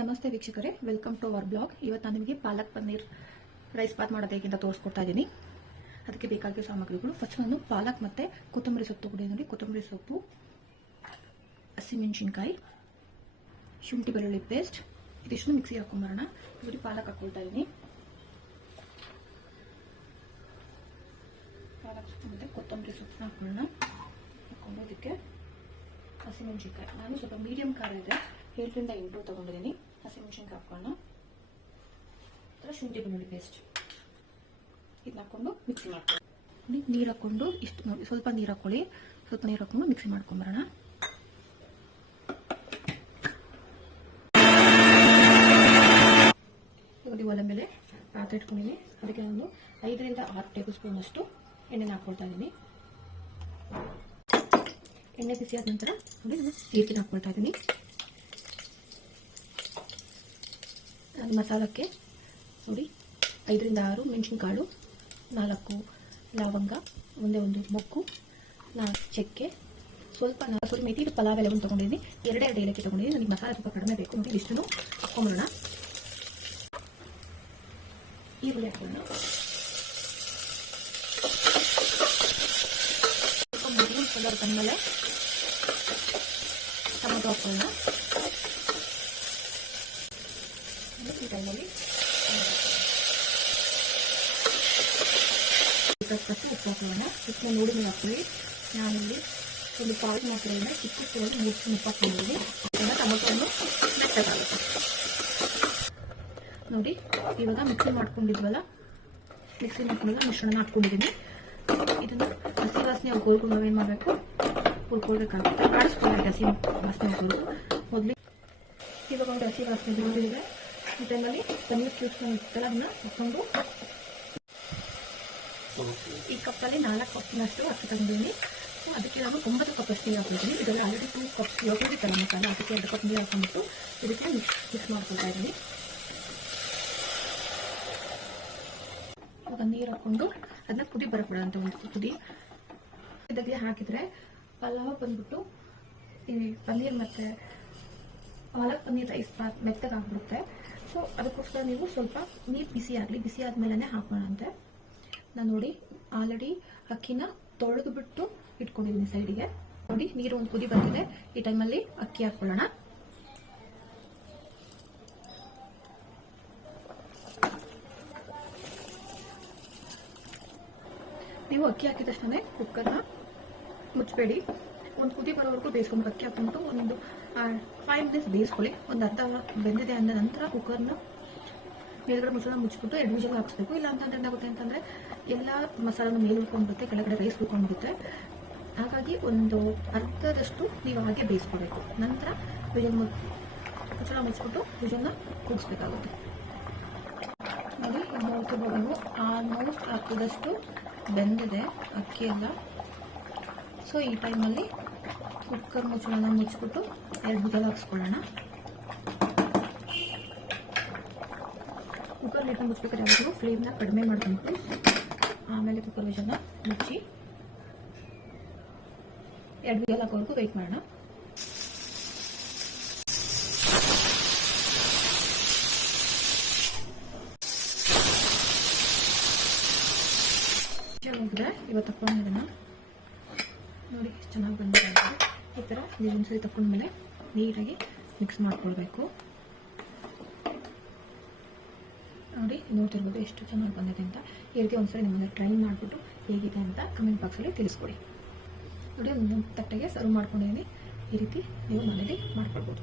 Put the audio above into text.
ನಮಸ್ತೆ ವೀಕ್ಷಕರೇ, welcome to our blog. ಇವತ್ತು ನಾನು ನಿಮಗೆ ಪಾಲಕ್ ಪನ್ನೀರ್ ರೈಸ್ ಬಾತ್ ಮಾಡೋದು ಹೇಗೆ ಅಂತ ತೋರಿಸ್ಕೊಡ್ತಾ ಇದ್ದೀನಿ. ಅದಕ್ಕೆ ಬೇಕಾಗಿರೋ ಸಾಮಗ್ರಿಗಳು: ಫಸ್ಟ್ ನಾನು ಪಾಲಕ್ ಮತ್ತು ಕೊತ್ತಂಬರಿ ಸೊಪ್ಪು ತಗೊಂಡಿದ್ದೀನಿ. ನೋಡಿ, ಕೊತ್ತಂಬರಿ ಸೊಪ್ಪು, ಹಸಿಮೆಣಸಿನ್ಕಾಯಿ, ಶುಂಠಿ ಬೆಳ್ಳುಳ್ಳಿ ಪೇಸ್ಟ್, ಇದಿಷ್ಟು ಮಿಕ್ಸಿಗೆ ಹಾಕೊಂಡ್ಬರೋಣ. ನೋಡಿ, ಪಾಲಕ್ ಹಾಕ್ಕೊಳ್ತಾ ಇದ್ದೀನಿ. ಪಾಲಕ್ ಸೊಪ್ಪು ಮತ್ತು ಕೊತ್ತಂಬರಿ ಸೊಪ್ಪನ್ನ ಹಾಕೊಳ್ಳೋಣ. ಹಾಕೊಂಡೋದಕ್ಕೆ ಹಸಿಮೆಣಸಿನ್ಕಾಯಿ, ನಾನು ಸ್ವಲ್ಪ ಮೀಡಿಯಂ ಖಾರ ಇದೆ, 7ರಿಂದ 8 ತಗೊಂಡಿದ್ದೀನಿ. ಹಸಿಮೆಣಸಿನ್ಕಾಯಿ ಹಾಕೋಣ. ಶುಂಠಿ ಬೆಳ್ಳುಳ್ಳಿ ಪೇಸ್ಟ್ ಇದನ್ನ ಹಾಕೊಂಡು ಮಿಕ್ಸಿ ಮಾಡ್ಕೊಳ್ಳಿ. ನೀರು ಹಾಕೊಂಡು ಇಷ್ಟು ನೋಡಿ, ಸ್ವಲ್ಪ ನೀರು ಹಾಕೊಳ್ಳಿ. ಸ್ವಲ್ಪ ನೀರು ಹಾಕೊಂಡು ಮಿಕ್ಸಿ ಮಾಡ್ಕೊಂಬರೋಣ. ನೋಡಿ, ಒಲೆ ಮೇಲೆ ಪಾತ್ರೆ ಇಟ್ಕೊಂಡಿದ್ದೀನಿ. ಅದಕ್ಕೆ ನಾನು 5ರಿಂದ 6 ಟೇಬಲ್ ಸ್ಪೂನ್ ಅಷ್ಟು ಎಣ್ಣೆನ ಹಾಕೊಳ್ತಾ ಇದ್ದೀನಿ. ಎಣ್ಣೆ ಬಿಸಿ ಆದ ನಂತರ ನೋಡಿ, ನಾನು ಜೀರಿಗೆ ಹಾಕೊಳ್ತಾ ಇದ್ದೀನಿ. ಮಸಾಲಕ್ಕೆ ನೋಡಿ 5ರಿಂದ 6 ಮೆಣಸಿನಕಾಳು, 4 ಲವಂಗ, ಒಂದೇ ಒಂದು ಮೊಗ್ಗು, 4 ಚಕ್ಕೆ, ಸ್ವಲ್ಪ ಮೆಥಿ, ಇದು ಪಲಾವ್ ಎಲೆ ಒಂದು ತೊಗೊಂಡಿದ್ದೀನಿ. 2 ಏಲಕ್ಕಿ ತೊಗೊಂಡಿದ್ದೀನಿ. ನನಗೆ ಮಸಾಲೆ ಸ್ವಲ್ಪ ಕಡಿಮೆ ಬೇಕು. ನೋಡಿ, ಇಷ್ಟನ್ನು ಹಾಕೊಂಡ್ಬಿಡೋಣ. ಈರುಳ್ಳಿ ಹಾಕೋಣ. ಸ್ವಲ್ಪ ಮೀಡಿಯಂ ಕಲರ್ ಬಂದಮೇಲೆ ಟೊಮೆಟೊ ಹಾಕೋಣ. ಈ ಟೈಮಲ್ಲಿ ಉಪ್ಪು ಹಾಕೋಣ. ಉಪ್ಪು ನೋಡಿ ನೀವು ಹಾಕ್ತೀವಿ. ನಾನಿಲ್ಲಿ ಒಂದು ಪಾವು ಮಾತ್ರೆಯಿಂದ ಚಿಕ್ಕ ಉಪ್ಪು 3 ಸ್ಪೂನ್ ಉಪ್ಪು ಹಾಕೊಂಡಿದ್ದೀನಿ. ಟೊಮೆಟೊವನ್ನು ಮೆತ್ತಗಾಗುತ್ತೆ. ನೋಡಿ, ಇವಾಗ ಮಿಕ್ಸಿ ಮಾಡ್ಕೊಂಡಿದ್ವಲ್ಲ, ಮಿಶ್ರಣ ಹಾಕ್ಕೊಂಡಿದ್ದೀನಿ. ಇದನ್ನು ಹಸಿ ವಾಸನೆ ಹೋಗೋವರೆಗೂ ನಾವೇನು ಮಾಡಬೇಕು, ಹುರ್ಕೊಳ್ಬೇಕಾಗುತ್ತೆ. ಆಡಿಸ್ಕೊಳ್ಳಿ ಹಸಿ ವಾಸನೆ ಹೋಗೋವರೆಗೂ. ಮೊದಲು ಇವಾಗ ಒಂದು ಹಸಿ ವಾಸನೆ ಬಂದಿದೆ. ಈ ಟೈಮಲ್ಲಿ ಪನ್ನೀರ್ ಕ್ಯೂಬ್ಸ್ನ ಇರ್ತಲ್ಲ, ಅದನ್ನ ಹಾಕೊಂಡು ಈ ಕಪ್ಪಲ್ಲಿ 4 ಕಪ್ನಷ್ಟು ಅಕ್ಕಿ ತಗೊಂಡಿದ್ದೀನಿ. ಅದಕ್ಕೆ ನಾನು 9 ಕಪ್ ಅಷ್ಟು ನೀರು ಹಾಕೊಳ್ತೀನಿ. ಇದರಲ್ಲಿ ಆಲ್ರೆಡಿ 2 ಕಪ್ ಯೋಗಿರ್ತಲ್ಲ ಮಸಾಲೆ, ಅದಕ್ಕೆ 2 ಕಪ್ ನೀರು ಹಾಕೊಂಡ್ಬಿಟ್ಟು ಇದಕ್ಕೆ ಮಿಕ್ಸ್ ಮಾಡ್ಕೊಳ್ತಾ ಇದ್ದೀನಿ. ಇವಾಗ ನೀರು ಹಾಕೊಂಡು ಅದನ್ನ ಕುದಿ ಬರಬೇಡ ಅಂತ ಒಂದು ಕುದಿ ಇದಾಗಲೇ ಹಾಕಿದರೆ ಪಲಾವ್ ಬಂದ್ಬಿಟ್ಟು ಈ ಪನ್ನೀರ್ ಮತ್ತು ಪಾಲಕ್ ಪನ್ನೀರ್ ರೈಸ್ ಮೆತ್ತಗಾಗ್ಬಿಡುತ್ತೆ. ಸೊ ಅದಕ್ಕೋಸ್ಕರ ನೀವು ಸ್ವಲ್ಪ ನೀರು ಬಿಸಿ ಆದಮೇಲೆ ಹಾಕೋಣ ಅಂತೆ. ನಾನು ನೋಡಿ ಆಲ್ರೆಡಿ ಅಕ್ಕಿನ ತೊಳೆದು ಬಿಟ್ಟು ಇಟ್ಕೊಂಡಿದ್ದೀನಿ ಸೈಡಿಗೆ. ನೋಡಿ, ನೀರು ಒಂದು ಕುದಿ ಬಂದಿದೆ. ಈ ಟೈಮಲ್ಲಿ ಅಕ್ಕಿ ಹಾಕೊಳ್ಳೋಣ. ನೀವು ಅಕ್ಕಿ ಹಾಕಿದ ತಕ್ಷಣ ಕುಕ್ಕರ್ನ ಮುಚ್ಚಬೇಡಿ. ಒಂದು ಕುದಿ ಬರೋವರೆಗೂ ಬೇಯಿಸ್ಕೊಂಡು ಅಕ್ಕಿ ಹಾಕ್ಕೊಂಡು ಒಂದು 5 ಮಿನಿಟ್ಸ್ ಬೇಯಿಸ್ಕೊಳ್ಳಿ. ಒಂದು ಅರ್ಧ ಬೆಂದಿದೆ ಅಂದ ನಂತರ ಕುಕ್ಕರ್ನ ಮೇಲ್ಗಡೆ ಮುಚ್ಚಳ ಮುಚ್ಚಿಬಿಟ್ಟು 2 ವಿಷಲ್ ಹಾಕಿಸ್ಬೇಕು. ಇಲ್ಲ ಅಂತಂದ್ರೆ ಏನಾಗುತ್ತೆ ಅಂತಂದರೆ ಎಲ್ಲ ಮಸಾಲನ ಮೇಲೆ ಉಳ್ಕೊಂಡ್ಬಿಡುತ್ತೆ, ಕೆಳಗಡೆ ರೈಸ್ ಉಳ್ಕೊಂಡ್ಬಿಡುತ್ತೆ. ಹಾಗಾಗಿ ಒಂದು ಅರ್ಧದಷ್ಟು ನೀವು ಹಾಗೆ ಬೇಯಿಸ್ಕೊಳ್ಬೇಕು. ನಂತರ ಮುಚ್ಚಳ ಮುಚ್ಚಿಬಿಟ್ಟು ವಿಷಲ್ನ ಕೂಡಿಸ್ಬೇಕಾಗುತ್ತೆ. ನೋಡಿ, ನೋಡ್ತಿರ್ಬೋದು, ಆಲ್ಮೋಸ್ಟ್ ಅರ್ಧದಷ್ಟು ಬೆಂದಿದೆ ಅಕ್ಕಿ ಎಲ್ಲ. ಸೊ ಈ ಟೈಮಲ್ಲಿ ಕುಕ್ಕರ್ ಮುಚ್ಚಳನ ಮುಚ್ಚಿಬಿಟ್ಟು 2 ವಿಷಲ್ ಹಾಕ್ಸ್ಕೊಳ್ಳೋಣ. ಕುಕ್ಕರ್ ನೀಟನ್ನು ಮುಚ್ಚಬೇಕಾದ್ರೆ ಯಾವಾಗಲೂ ಫ್ಲೇಮ್ನ ಕಡಿಮೆ ಮಾಡ್ಕೊಂಡು ಆಮೇಲೆ ಕುಕ್ಕರ್ ವಿಷಲ್ನ ಮುಚ್ಚಿ 2 ವಿಷಲ್ ಹಾಕೋವರೆಗೂ ವೆಯ್ಟ್ ಮಾಡೋಣ. ಹೋಗಿದೆ. ಇವತ್ತು ತಗೊಂಡಿದ್ದನ್ನ ನೋಡಿ, ಎಷ್ಟು ಚೆನ್ನಾಗಿ ಬಂದಿದೆ. ಈ ಥರ ಒಂದ್ಸರಿ ತಗೊಂಡ್ಮೇಲೆ ನೀಟಾಗಿ ಮಿಕ್ಸ್ ಮಾಡ್ಕೊಳ್ಬೇಕು. ನೋಡಿ, ನೋಡ್ತಿರ್ಬೋದು ಎಷ್ಟು ಚೆನ್ನಾಗಿ ಬಂದಿದೆ ಅಂತ. ಈ ರೀತಿ ಒಂದ್ಸರಿ ನಿಮ್ಮನ್ನ ಟ್ರೈ ಮಾಡಿಬಿಟ್ಟು ಹೇಗಿದೆ ಅಂತ ಕಮೆಂಟ್ ಬಾಕ್ಸಲ್ಲಿ ತಿಳಿಸ್ಕೊಡಿ. ನೋಡಿ, ಒಂದು ತಟ್ಟೆಗೆ ಸರ್ವ್ ಮಾಡ್ಕೊಂಡಿದ್ದೀನಿ. ಈ ರೀತಿ ನೀವು ಮನೇಲಿ ಮಾಡ್ಕೊಳ್ಬೋದು.